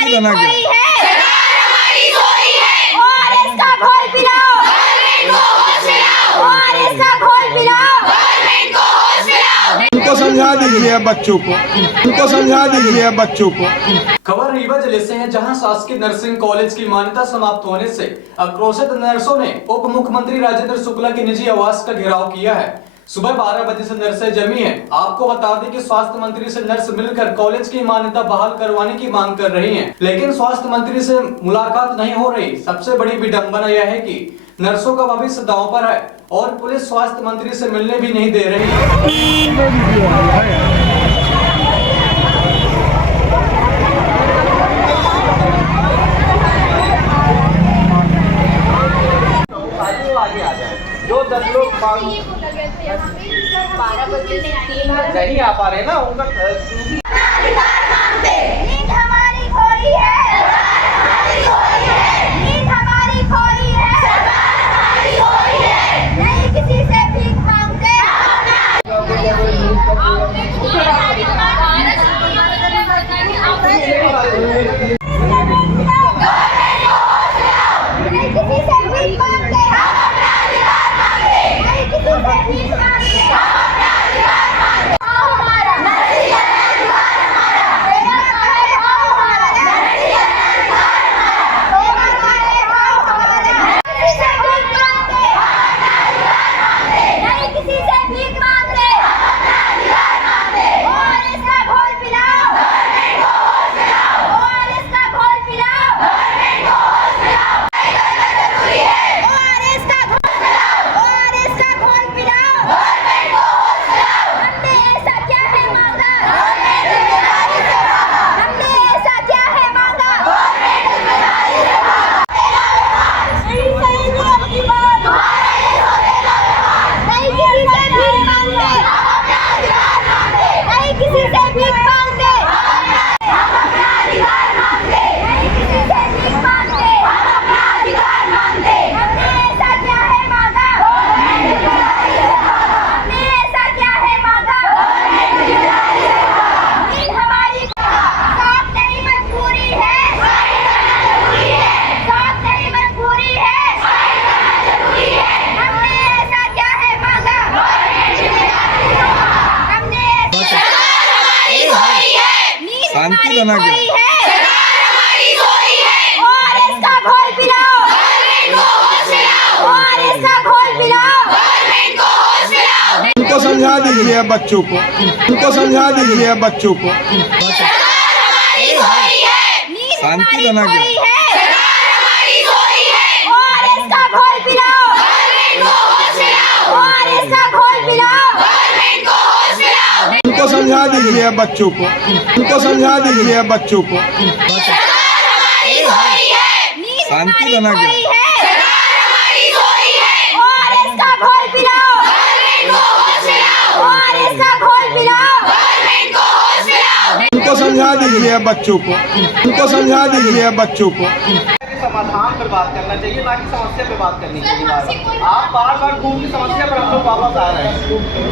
हमारी खोई है, और इसका घोल पिलाओ, और इसका घोल पिलाओ। उनको समझा दीजिए बच्चों को, उनको समझा दीजिए बच्चों को। खबर रीवा जिले से है, जहां शासकीय नर्सिंग कॉलेज की मान्यता समाप्त होने से आक्रोशित नर्सों ने उप मुख्यमंत्री राजेंद्र शुक्ला की निजी आवास का घेराव किया है। सुबह 12 बजे से नर्सें जमी हैं। आपको बता दें कि स्वास्थ्य मंत्री से नर्स मिलकर कॉलेज की मान्यता बहाल करवाने की मांग कर रही हैं, लेकिन स्वास्थ्य मंत्री से मुलाकात नहीं हो रही। सबसे बड़ी विडंबना यह है कि नर्सों का भविष्य दांव पर है और पुलिस स्वास्थ्य मंत्री से मिलने भी नहीं दे रही है। आगे आ जाए, जो 10 लोग 12 बजे से 3 नहीं आ पा रहे ना, उनका नींद हमारी खोई है, नींद हमारी खोई है, नहीं किसी से भीख मांगते। शांति बना के, और इसका घोल पिलाओ, और इसका घोल पिलाओ। उनको समझा दीजिए बच्चों को, उनको समझा दीजिए बच्चों को। शांति बना के, और इसका घोल पिलाओ, और इसका घोल पिलाओ। उनको समझा दीजिए बच्चों को, उनको समझा दीजिए बच्चों को। शांति बना के, और इसका घोल पिलाओ, और इसका घोल पिलाओ। उनको समझा दीजिए बच्चों को, उनको समझा दीजिए बच्चों को। समाधान पर बात करना चाहिए, ना कि समस्या पे बात करनी चाहिए। आप बार घूम की समस्या पर हम लोग वापस आ रहे हैं।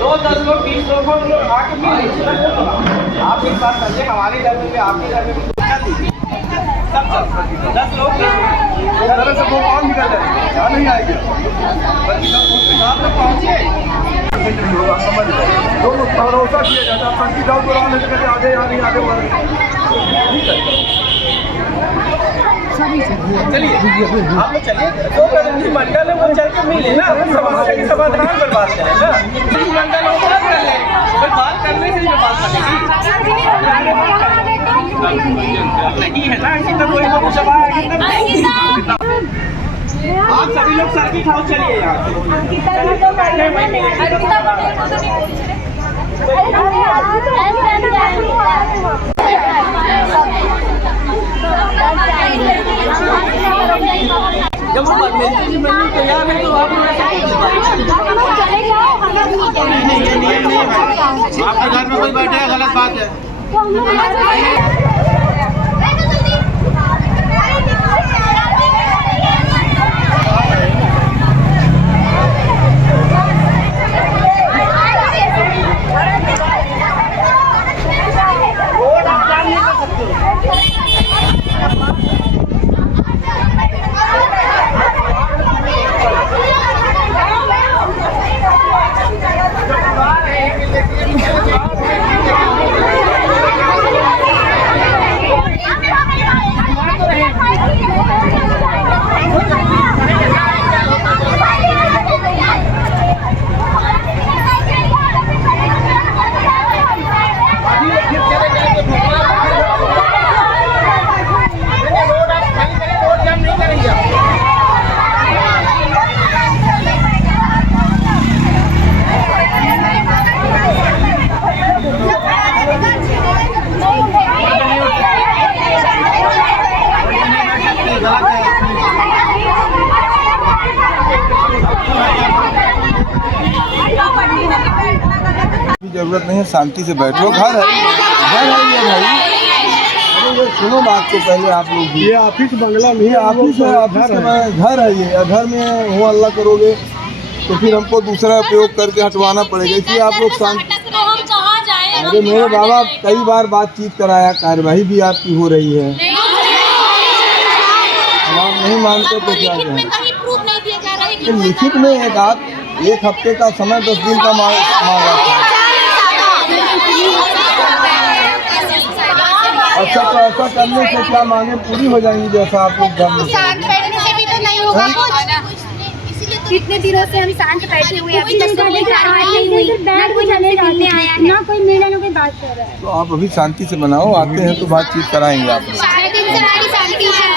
2 10 लोग 20 लोग आके मिल, आप एक बात करिए, हमारे घर में भी आपके घर में भी सब 10 लोग से वो कौन निकल रहे नहीं आएंगे, समझ भरोसा किया जाता है। जाओ तो आगे आगे आगे चलिए, आप लोग चलिए, 2 प्रतिनिधि मंडल है, वो चल के मिले ना, समस्या के समाधान पर बात करें ना। मंडल होकर कर ले, फिर बात करने से बात करेंगे नहीं है ना, कि तब वही को सवाल है। आप सभी लोग सर्किट हाउस चलिए यहाँ जब तैयार है तो आप आपके घर में कोई बैठे गलत बात है। जरूरत नहीं है, शांति से बैठो। घर है ये भाई। अरे ये सुनो बात को पहले आप लोग भी। ये ऑफिस बंगला में ये ऑफिस है, ऑफिस के घर है ये। घर में हो हल्ला करोगे तो फिर हमको दूसरा उपयोग करके हटवाना पड़ेगा, इसलिए आप लोग शांत। अरे मेरे बाबा कई बार बातचीत कराया, कार्यवाही भी आपकी हो रही है। अब आप नहीं मानते तो क्या करें? तो लिखित में एक हफ्ते का समय 10 दिन का मांगा था। अच्छा तो ऐसा करने से क्या मांगे पूरी हो जाएंगी जैसा आप लोग घर में? कितने दिनों से हम शांत बैठे हुए हैं, अभी तक कोई कार्रवाई नहीं हुई, ना कोई हमसे मिलने आया है, ना कोई मिलने कोई बात कर रहा है। तो आप अभी शांति से बनाओ, आते हैं तो बातचीत कराएंगे आप लोग। 6 दिन से हमारी शांति है।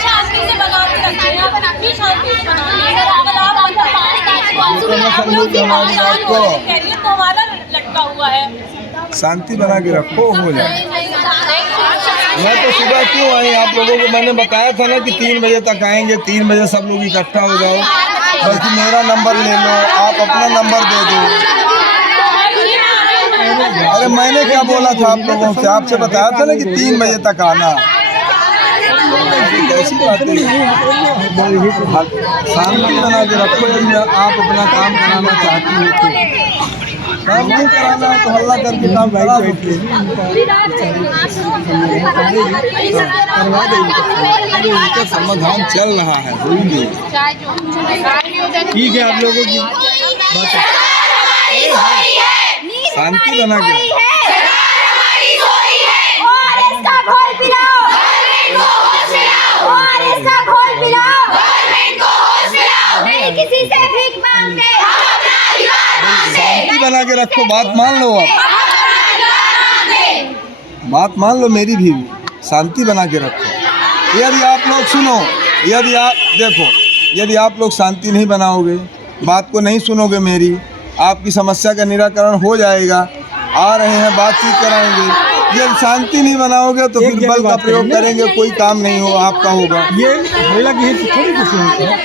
शांति से बनाते रखिए, यहाँ पर अपनी शांति से बनाइए। अगर आप अंदर पानी तो हमारा लटका हुआ है। शांति बना के रखो, हो जाए। मैं तो सुबह क्यों आई आप लोगों को? मैंने बताया था ना कि 3 बजे तक आएंगे, 3 बजे सब लोग इकट्ठा हो जाओ। बल्कि मेरा नंबर ले लो, आप अपना नंबर दे दो। अरे मैंने क्या बोला था आप लोगों से? आपसे बताया था ना कि 3 बजे तक आना। कैसी बात है? शांति बना के रखो। यदि आप अपना काम कराना चाहती हो तो काम नहीं कराना है तो हल्ला करके काम करा सकते हैं। इसका समाधान चल रहा है, होंगे। ठीक है आप लोगों की शांति बना के और इसका घोल पिलाओ, और इसका घोल पिलाओ, नहीं किसी से भीख मांगते, शांति बना के रखो। बात मान लो, आप बात मान लो मेरी भी। शांति बना के रखो। यदि आप लोग सुनो, यदि आप देखो, यदि आप लोग शांति नहीं बनाओगे, बात को नहीं सुनोगे मेरी, आपकी समस्या का निराकरण हो जाएगा। आ रहे हैं, बातचीत कराएंगे। यदि शांति नहीं बनाओगे तो फिर बल का प्रयोग करेंगे, कोई काम नहीं हो आपका होगा। ये हल्ला की थोड़ी कुछ नहीं है।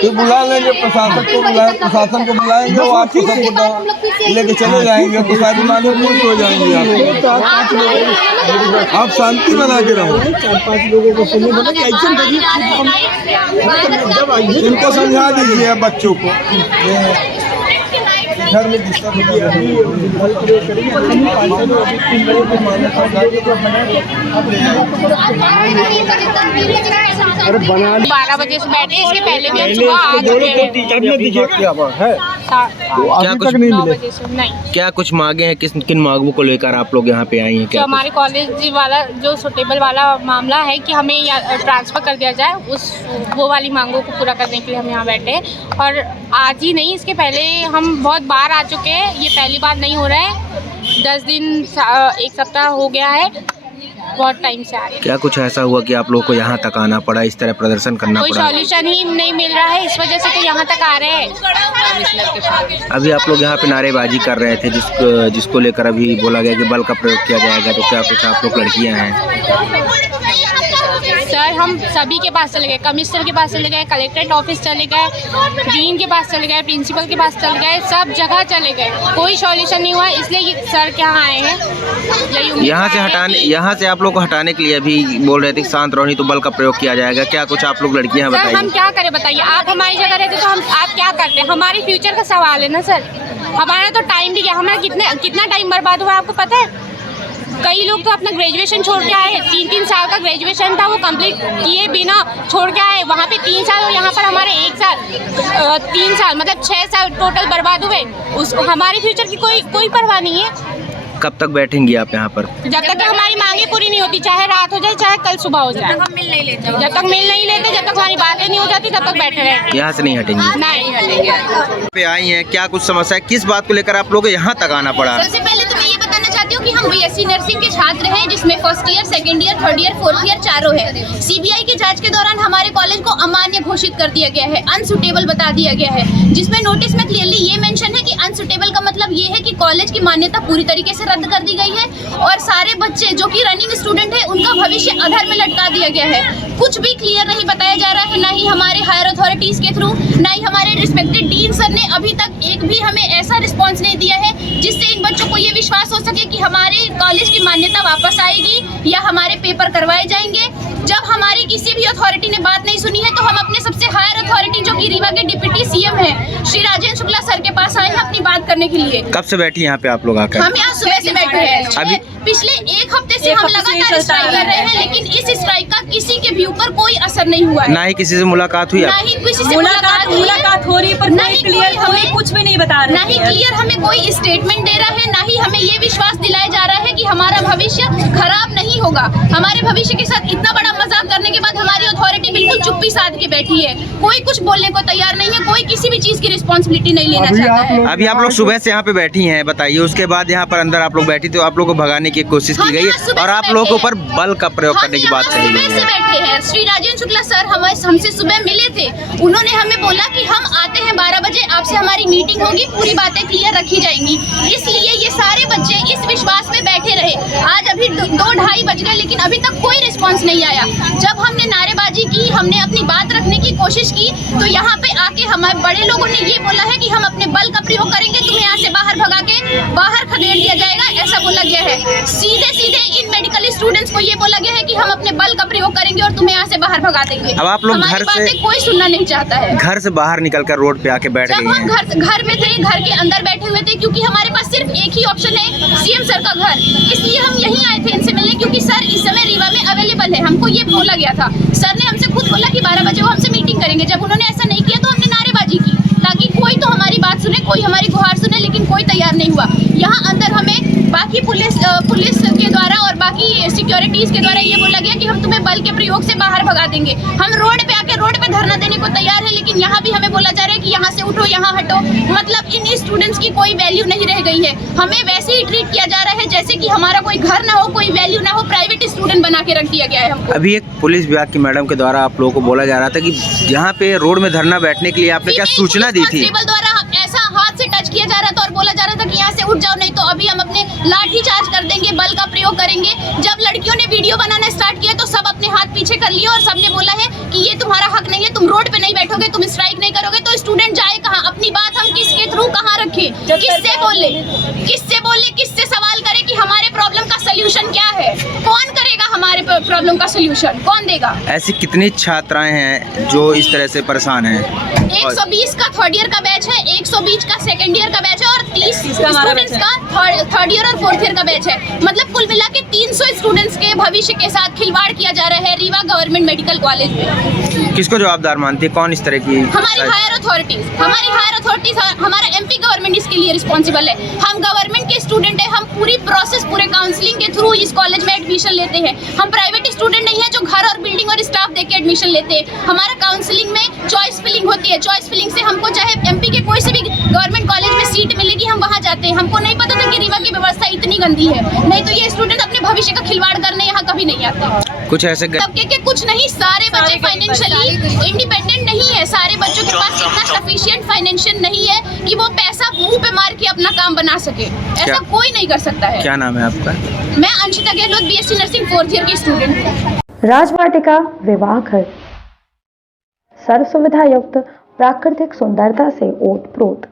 फिर बुला लेंगे प्रशासन को, प्रशासन को बुलाएंगे, वो आपको सबको लेके चले जाएंगे तो सारी मांगे पूरी हो जाएंगी। आप शांति बना के रहो। 4-5 लोगों को सुनने बोला कि एक्शन करिए। जब आइए इनको समझा दीजिए बच्चों को, घर में डिस्टर्ब अरे बना 12 बजे से बैठे, इसके पहले भी हम सुबह आ चुके हैं। क्या कुछ नहीं मिले? नहीं, क्या कुछ मांगे हैं? किन मांगों को लेकर आप लोग यहाँ पे आई हैं? जो क्या हमारे कॉलेज वाला जो सुटेबल वाला मामला है कि हमें ट्रांसफ़र कर दिया जाए, वो वाली मांगों को पूरा करने के लिए हम यहाँ बैठे हैं। और आज ही नहीं, इसके पहले हम बहुत बार आ चुके हैं, ये पहली बार नहीं हो रहा है। 10 दिन 1 सप्ताह हो गया है, बहुत टाइम से आ रहे हैं। क्या कुछ ऐसा हुआ कि आप लोगों को यहाँ तक आना पड़ा, इस तरह प्रदर्शन करना कोई पड़ा? सॉल्यूशन ही नहीं मिल रहा है, इस वजह से तो यहाँ तक आ रहे हैं। अभी आप लोग यहाँ पे नारेबाजी कर रहे थे, जिसको लेकर अभी बोला गया कि बल का प्रयोग किया जाएगा, तो क्या कुछ आप लोग लड़कियाँ हैं? सर हम सभी के पास चले गए, कमिश्नर के पास चले गए, कलेक्ट्रेट ऑफिस चले गए, डीन के पास चले गए, प्रिंसिपल के पास चले गए, सब जगह चले गए, कोई सॉल्यूशन नहीं हुआ। इसलिए सर के यहाँ आए हैं। यहाँ से आप लोग को हटाने के लिए अभी बोल रहे थे कि शांत रहो नहीं तो बल का प्रयोग किया जाएगा। क्या कुछ आप लोग लड़कियाँ सर बताइए? हम क्या करें बताइए? आप हमारी जगह रहते तो आप क्या करते? हमारे फ्यूचर का सवाल है ना सर। हमारा तो टाइम भी गया, हमारा कितना टाइम बर्बाद हुआ आपको पता है? कई लोग तो अपना ग्रेजुएशन छोड़ के आए, 3-3 साल का ग्रेजुएशन था, वो कंप्लीट किए बिना छोड़ के आए। वहाँ पे 3 साल और यहाँ पर हमारे 1 साल 3 साल मतलब 6 साल टोटल बर्बाद हुए। उसको हमारे फ्यूचर की कोई परवाह नहीं है। कब तक बैठेंगी आप यहाँ पर? जब तक हमारी मांगे पूरी नहीं होती, चाहे रात हो जाए चाहे कल सुबह हो जाए, जब तक मिल नहीं लेते, जब तक हमारी बातें नहीं हो जाती, तब तक बैठे रहेंगे। यहाँ से नहीं हटेंगी? नहीं हटेंगे। पे आई हैं, क्या कुछ समस्या है? किस बात को लेकर आप लोग को यहाँ तक आना पड़ा? सबसे पहले तो मैं ये बताना चाहती हूँ क्योंकि हम बीएससी नर्सिंग के छात्र हैं, जिसमें first year, second year, third year, fourth year चारों है। सीबीआई की जांच के दौरान हमारे कॉलेज को अमान्य घोषित कर दिया गया है, अनसुटेबल बता दिया गया है, जिसमें नोटिस में क्लियरली ये मेंशन है कि अनसुटेबल का मतलब ये है कि कॉलेज की मान्यता पूरी तरीके से रद्द कर दी गई है और सारे बच्चे जो कि रनिंग स्टूडेंट है उनका भविष्य अधर में लटका दिया गया है। कुछ भी क्लियर नहीं बताया जा रहा है, ना ही हमारे हायर अथॉरिटीज के थ्रू, ना ही हमारे रिस्पेक्टेड डीन सर ने अभी तक एक भी हमें ऐसा रिस्पॉन्स नहीं दिया है जिससे इन बच्चों को ये विश्वास हो सके कि हमारे कॉलेज की मान्यता वापस आएगी या हमारे पेपर करवाए जाएंगे। जब हमारी किसी भी अथॉरिटी ने बात नहीं सुनी है तो हम अपने सबसे हायर अथॉरिटी जो कि रीवा के डिप्टी सीएम है श्री राजेंद्र शुक्ला सर के पास आए हैं अपनी बात करने के लिए। कब से बैठी यहाँ पे आप लोग आकर? हम यहाँ सुबह से बैठे हैं। अभी पिछले एक हफ्ते से हम लगातार स्ट्राइक कर रहे हैं, लेकिन इस स्ट्राइक का किसी के भी ऊपर कोई असर नहीं हुआ है। ना ही किसी से मुलाकात हुई, ना ही किसी से मुलाकात हो रही, पर नहीं क्लियर हमें कुछ भी नहीं बता रहे, ना ही क्लियर हमें कोई स्टेटमेंट दे रहा है, ना ही हमें ये विश्वास दिलाया जा रहा है कि हमारा भविष्य खराब नहीं होगा। हमारे भविष्य के साथ इतना बड़ा मजाक करने के बाद हमारी अथॉरिटी बिल्कुल चुप्पी साध के बैठी है, कोई कुछ बोलने को तैयार नहीं है, कोई किसी भी चीज की रिस्पॉन्सिबिलिटी नहीं लेना चाहता है। अभी आप लोग सुबह से यहाँ पे बैठी हैं, बताइए, उसके बाद यहाँ पर अंदर आप लोग बैठी तो आप लोग को भगाने की कोशिश की गई और आप लोगों के ऊपर बल का प्रयोग करने की बात कही गई सुबह से बैठे हैं। श्री राजेंद्र शुक्ला सर हमसे सुबह मिले थे, उन्होंने हमें बोला कि हम आते हैं 12 बजे, आपसे हमारी मीटिंग होगी, पूरी बातें क्लियर रखी जाएंगी। इसलिए ये सारे बच्चे इस विश्वास में बैठे रहे। आज अभी 2-2:30 बज गए, लेकिन अभी तक कोई रिस्पॉन्स नहीं आया। जब हमने नारेबाजी की, हमने अपनी बात रखने की कोशिश की, तो यहाँ पे आके हमारे बड़े लोगों ने ये बोला है कि हम अपने बल का प्रयोग करेंगे, तुम्हें यहाँ से बाहर भगा के बाहर खदेड़ दिया जाएगा, ऐसा बोला गया है। सीधे सीधे इन मेडिकल स्टूडेंट्स को ये बोला गया है कि हम अपने बल का प्रयोग करेंगे और तुम्हें यहाँ से बाहर भगा देंगे। अब आप लोग हमारी घर से कोई सुनना नहीं चाहता है। घर से बाहर निकलकर रोड पे आके बैठ गए जब हम घर में थे, घर के अंदर बैठे हुए थे, क्योंकि हमारे पास सिर्फ एक ही ऑप्शन है, सीएम सर का घर, इसलिए हम यहीं आए थे इनसे मिलने, क्योंकि सर इस समय रीवा में अवेलेबल है। हमको ये बोला गया था, सर ने हमसे खुद बोला कि 12 बजे वो हमसे मीटिंग करेंगे। जब उन्होंने ऐसा नहीं किया तो हमने नारेबाजी की ताकि कोई तो हमारी बात सुने, कोई हमारी गुहार सुने, लेकिन कोई तैयार नहीं हुआ। यहाँ अंदर हमें बाकी पुलिस के द्वारा और बाकी सिक्योरिटीज के द्वारा ये बोला गया कि हम तुम्हें बल के प्रयोग से बाहर भगा देंगे। हम रोड पे आके रोड पे धरना देने को तैयार है, लेकिन यहाँ भी हमें बोला जा रहा है कि यहाँ से उठो, यहाँ हटो। मतलब इन स्टूडेंट्स की कोई वैल्यू नहीं रह गई है। हमें वैसे ही ट्रीट किया जा रहा है जैसे कि हमारा कोई घर ना हो, कोई वैल्यू ना हो, प्राइवेट स्टूडेंट बना के रख दिया गया है हमको। अभी एक पुलिस विभाग की मैडम के द्वारा आप लोगों को बोला जा रहा था कि यहाँ पे रोड में धरना बैठने के लिए आपने क्या सूचना दी थी? द्वारा ऐसा हाथ से टच किया जा रहा था और बोला जा रहा था कि यहाँ से उठ जाओ, नहीं तो अभी हम अपने लाठी चार्ज कर देंगे, बल का प्रयोग करेंगे। जब लड़कियों ने वीडियो बनाना स्टार्ट किया तो सब अपने हाथ पीछे कर लिए और सबने बोला है कि ये तुम्हारा हक नहीं है, तुम रोड पे नहीं बैठोगे, तुम स्ट्राइक नहीं करोगे, तो स्टूडेंट जाए कहाँ? अपनी बात हम किसके थ्रू कहाँ रखे? किससे बोले, किससे सवाल करे कि हमारे प्रॉब्लम का सोल्यूशन क्या है? कौन करेगा हमारे प्रॉब्लम का सोल्यूशन? कौन देगा? ऐसी कितनी छात्राएं हैं जो इस तरह से परेशान हैं? 120 का थर्ड ईयर का बैच है, 120 का सेकंड ईयर का बैच है और 30 स्टूडेंट्स का थर्ड ईयर और फोर्थ ईयर का बैच है। मतलब कुल मिला के 300 स्टूडेंट्स के भविष्य के साथ खिलवाड़ किया जा रहा है रीवा गवर्नमेंट मेडिकल कॉलेज में। किसको जवाबदार मानती है? कौन इस तरह की? हमारी हायर अथॉरिटीज, हमारा एमपी गवर्नमेंट इसके लिए रिस्पॉन्सिबल है। हम गवर्नमेंट के स्टूडेंट है, हम पूरी प्रोसेस पूरे काउंसलिंग के थ्रू इस कॉलेज में एडमिशन लेते हैं। हम प्राइवेट स्टूडेंट नहीं है जो घर और बिल्डिंग और स्टाफ देके एडमिशन लेते हैं। हमारा काउंसलिंग में चॉइस फिलिंग होती है। चॉइस फिलिंग से हमको चाहे एमपी के कोई से भी गवर्नमेंट कॉलेज में सीट मिलेगी, हम वहाँ जाते हैं। हमको नहीं पता था कि रीवा की व्यवस्था इतनी गंदी है, नहीं तो ये स्टूडेंट अपने भविष्य का खिलवाड़ करने यहाँ कभी नहीं आते। कुछ ऐसे तबके के कुछ नहीं, सारे बच्चे फाइनेंशियली इंडिपेंडेंट नहीं है। सारे बच्चों के पास इतना सफिशिएंट फाइनेंशियल नहीं है कि वो पैसा मुंह पे मार के अपना काम बना सके। ऐसा कोई नहीं कर सकता है। क्या नाम है आपका? मैं Anshita Gehlot, BSc nursing 4th year की स्टूडेंट हूँ। राजवाटिका विवाह घर सर्व सुविधा युक्त प्राकृतिक सुंदरता से ओतप्रोत।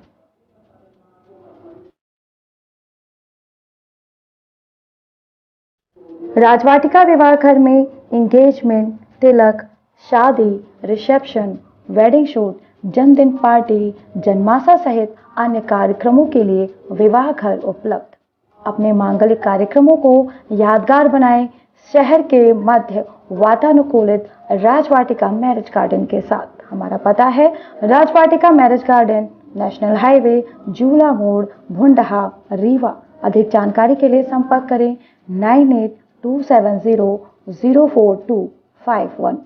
राजवाटिका विवाह घर में एंगेजमेंट, तिलक, शादी, रिसेप्शन, वेडिंग शूट, जन्मदिन पार्टी, जन्माशा सहित अन्य कार्यक्रमों के लिए विवाह घर उपलब्ध। अपने मांगलिक कार्यक्रमों को यादगार बनाएं शहर के मध्य वातानुकूलित राजवाटिका मैरिज गार्डन के साथ। हमारा पता है Rajvatika marriage garden, national highway, Jula मोड़, भुंडहा, रीवा। अधिक जानकारी के लिए संपर्क करें 9827004251।